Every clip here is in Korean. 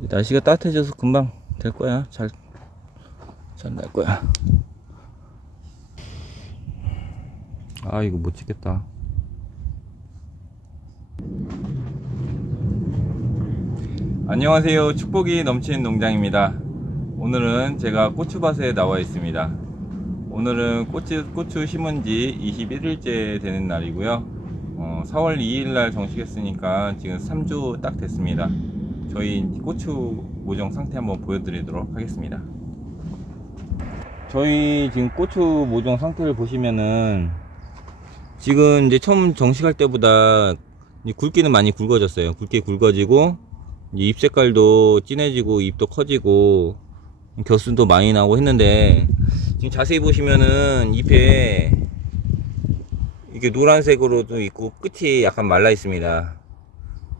날씨가 따뜻해져서 금방 될 거야. 잘, 잘 날 거야. 아, 이거 못 찍겠다. 안녕하세요. 축복이 넘치는 농장입니다. 오늘은 제가 고추밭에 나와 있습니다. 오늘은 고추, 고추 심은 지 21일째 되는 날이고요. 어, 4월 2일 날 정식했으니까 지금 3주 딱 됐습니다. 저희 고추 모종 상태 한번 보여드리도록 하겠습니다. 저희 지금 고추 모종 상태를 보시면은 지금 이제 처음 정식할 때보다 이 굵기는 많이 굵어졌어요. 굵게 굵어지고 잎 색깔도 진해지고 잎도 커지고 겨순도 많이 나오고 했는데 지금 자세히 보시면은 잎에 이게 노란색으로도 있고 끝이 약간 말라 있습니다.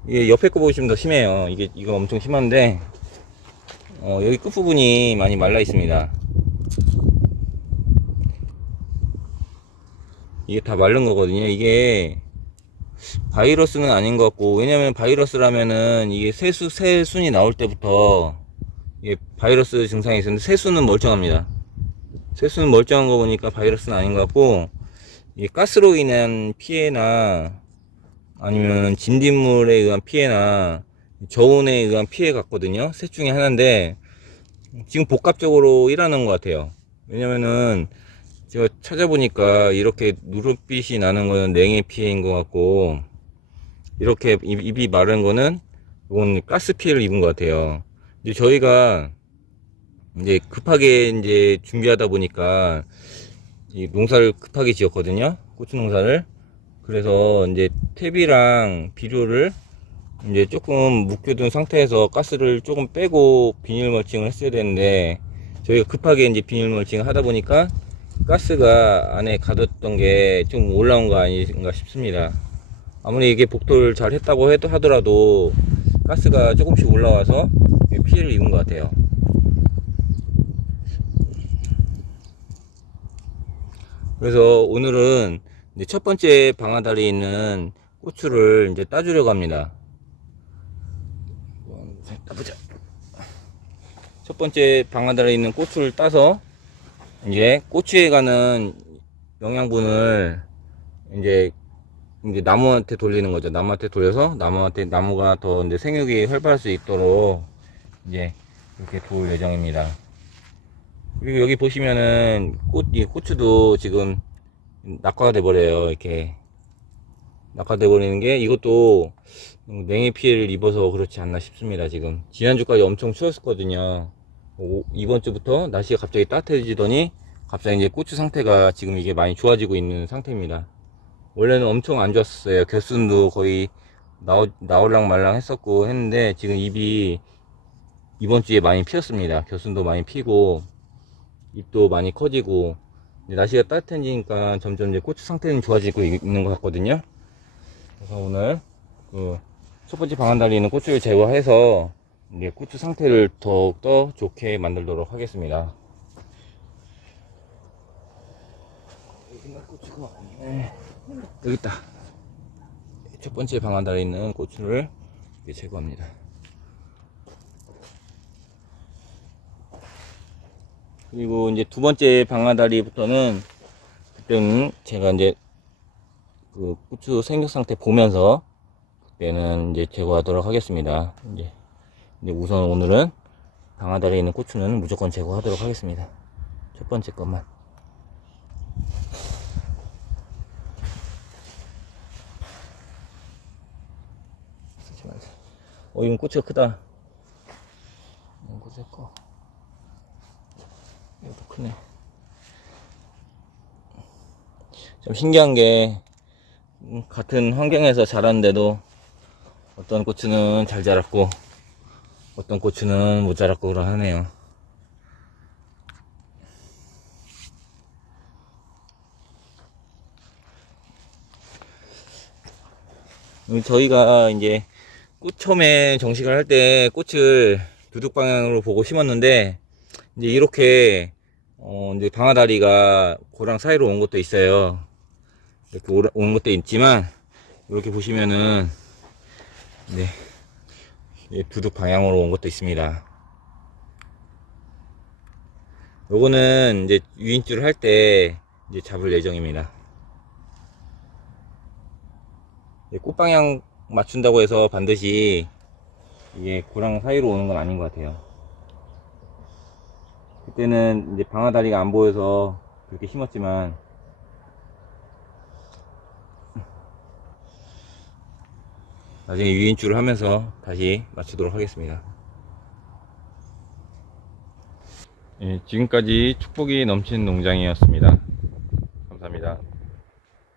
이게 옆에 거 보시면 더 심해요. 이게 이거 엄청 심한데 어, 여기 끝 부분이 많이 말라 있습니다. 이게 다 마른 거거든요. 이게 바이러스는 아닌 것 같고 왜냐면 바이러스라면은 이게 세수 세순이 나올 때부터 이게 바이러스 증상이 있었는데 세수는 멀쩡합니다. 세수는 멀쩡한 거 보니까 바이러스는 아닌 것 같고 이게 가스로 인한 피해나 아니면 진딧물에 의한 피해나 저온에 의한 피해 같거든요. 셋 중에 하나인데 지금 복합적으로 일하는 것 같아요. 왜냐면은 제가 찾아보니까 이렇게 누룩빛이 나는 거는 냉해 피해인 것 같고 이렇게 입- 입이 마른 거는 이건 가스 피해를 입은 것 같아요. 이제 저희가 이제 급하게 이제 준비하다 보니까 이 농사를 급하게 지었거든요. 고추 농사를. 그래서 이제 탭이랑 비료를 이제 조금 묶여둔 상태에서 가스를 조금 빼고 비닐 멀칭을 했어야 되는데 저희가 급하게 이제 비닐 멀칭을 하다 보니까 가스가 안에 가뒀던 게 좀 올라온 거 아닌가 싶습니다. 아무리 이게 복도를 잘 했다고 해도 하더라도 가스가 조금씩 올라와서 피해를 입은 것 같아요. 그래서 오늘은 이제 첫 번째 방아다리에 있는 고추를 이제 따주려고 합니다. 따보자. 첫 번째 방아다리에 있는 고추를 따서 이제 고추에 가는 영양분을 이제 이제 나무한테 돌리는 거죠. 나무한테 돌려서 나무한테 나무가 더 이제 생육이 활발할 수 있도록 이제 이렇게 도울 예정입니다. 그리고 여기 보시면은 꽃, 이 고추도 지금 낙화가 돼버려요. 이렇게 낙화돼 버리는 게 이것도 냉해 피해를 입어서 그렇지 않나 싶습니다. 지금 지난주까지 엄청 추웠었거든요. 오- 이번 주부터 날씨가 갑자기 따뜻해지더니 갑자기 이제 고추 상태가 지금 이게 많이 좋아지고 있는 상태입니다. 원래는 엄청 안 좋았어요. 겨순도 거의 나오, 나올랑 말랑 했었고 했는데 지금 잎이 이번 주에 많이 피었습니다. 겨순도 많이 피고 잎도 많이 커지고 날씨가 따뜻해지니까 점점 이제 고추 상태는 좋아지고 있- 있는 것 같거든요. 그래서 오늘 그 첫 번째 방안다리는 고추를 제거해서 이제 고추 상태를 더욱더 좋게 만들도록 하겠습니다. 여기 있다. 첫 번째 있는 고추를 이렇게 제거합니다. 그리고 이제 두 번째 방아다리부터는 그때는 제가 이제 그 고추 생육 상태 보면서 그때는 이제 제거하도록 하겠습니다. 이제, 이제 우선 오늘은 방아다리에 있는 고추는 무조건 제거하도록 하겠습니다. 첫 번째 것만. 어, 이건 고추가 크다. 이건 고추가 커. 이것도 크네. 좀 신기한 게, 음, 같은 환경에서 자랐는데도 어떤 고추는 잘 자랐고, 어떤 고추는 못 자랐고 그러하네요. 음, 저희가 이제 꽃 처음에 정식을 할 때 꽃을 두둑 방향으로 보고 심었는데 이제 이렇게 어 이제 방아다리가 고랑 사이로 온 것도 있어요. 이렇게 오라- 온 것도 있지만 이렇게 보시면은 네 예, 두둑 방향으로 온 것도 있습니다. 요거는 이제 유인줄을 할 때 이제 잡을 예정입니다. 예, 꽃방향 맞춘다고 해서 반드시 이게 고랑 사이로 오는 건 아닌 것 같아요. 그때는 이제 방아다리가 안 보여서 그렇게 심었지만 나중에 유인줄을 하면서 다시 맞추도록 하겠습니다. 예, 지금까지 축복이 넘치는 농장이었습니다.